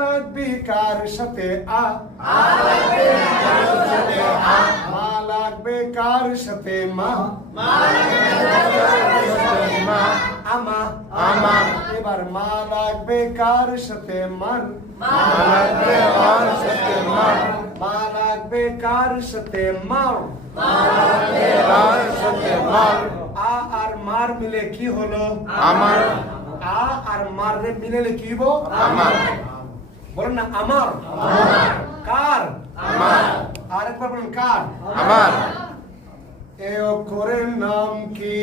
লাগবে কার সাথে আ মা লাগবে কার সাথে মা আমা আমা এবার মা লাগবে কার সাথে মান মা লাগবে কার সাথে মার আ আর মার মিলে কি হলো আমার আ আর মার রে মিলে কি হবো আমার বলেন না আমার কার আমার আরেকবার বলেন কার আমার এ অক্ষরের নাম কি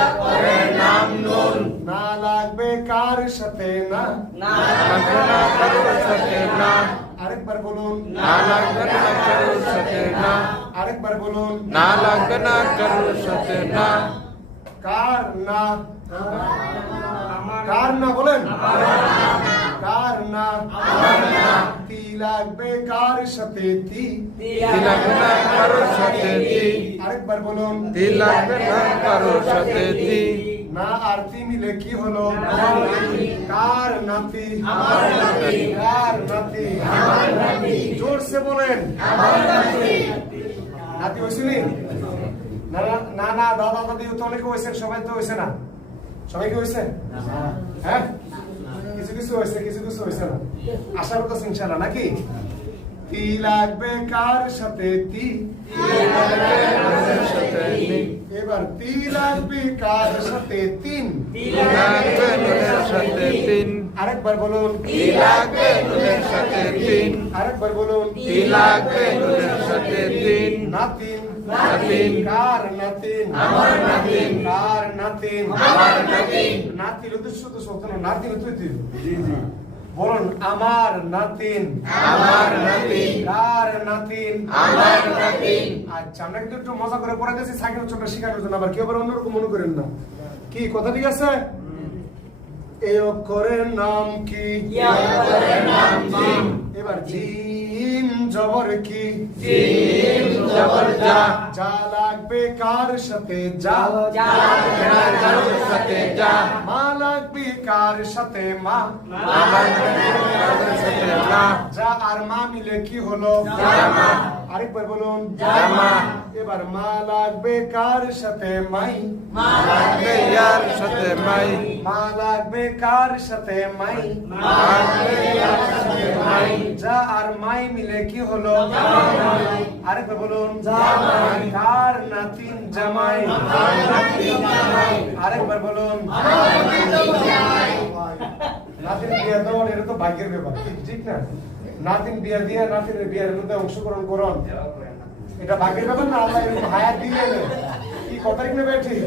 অক্ষরের নাম নুন না লাগবে কার সাথে না লাগবে না কারোর সাথে না আরেকবার বলুন না লাগবে না কারোর সাথে না আরেকবার বলুন না লাগবে না কারোর সাথে না কার না কার না বলেন কার না তি লাগবে কার সাথে তি তি লাগবে না কারোর সাথে তি আরেকবার বলুন তি লাগবে না কারোর সাথে তি না আর তি মিলে কি হলো কার নাতি কার নাতি জোরসে বলেন নাতি হয়েছিলি না না না দাদা দাদি তো অনেকে হয়েছে সবাই তো হয়েছে না সবাই কি হয়েছে হ্যাঁ কিছু কিছু হয়েছে কিছু কিছু হয়েছে না আশা করতেছি ইনশাআল্লাহ নাকি তি লাগবে কার সাথে তি এবার তি লাগবে কার সাথে তিন লাগবে নুনের সাথে তিন আরেকবার বলুন তি লাগবে নুনের সাথে তিন আরেকবার বলুন তি লাগবে নুনের সাথে তিন নাতিন নাতিন কার নাতিন আমার নাতিন কার নাতিন আমার নাতিন নাতির উদ্দেশ্য তো সত্য না নাতিন তুই তুই জি জি বলুন আমার নাতিন আমার নাতিন কার নাতিন আমার নাতিন আচ্ছা আমরা কিন্তু একটু মজা করে পড়া দিয়েছি সাইকেল ছোটটা শেখানোর জন্য আবার কেউ আবার অন্যরকম মনে করেন না কি কথা ঠিক আছে এই অক্ষরের নাম কি অক্ষরের নাম জিম এবার জিম জবর কি জিম জবর যা যা লাগবে কার সাথে যা লাগবে না কারোর সাথে যা মা লাগবে কার সাথে মা লাগবে না কারোর সাথে না যা আর মা মিলে কি হলো জামা আরেকবার বলুন জামা এবার মা লাগবে কার সাথে মাই লাগবে ইয়ার সাথে মাই মা লাগবে কার সাথে মাই লাগবে ইয়ার সাথে মাই যা আর মাই মিলে কি হলো আরেকবার বলুন কার নাতিন জামাই আরেকবার বলুন নাতিন বিয়া দেওয়ার এটা তো ভাগ্যের ব্যাপার ঠিক না নাতিন বিয়া দিয়ে নাতিনের বিয়ের মধ্যে অংশগ্রহণ করুন এটা ভাগ্যের ব্যাপার না আল্লাহ এরকম হায়াত দিলে কি কথা ঠিক না ঠিক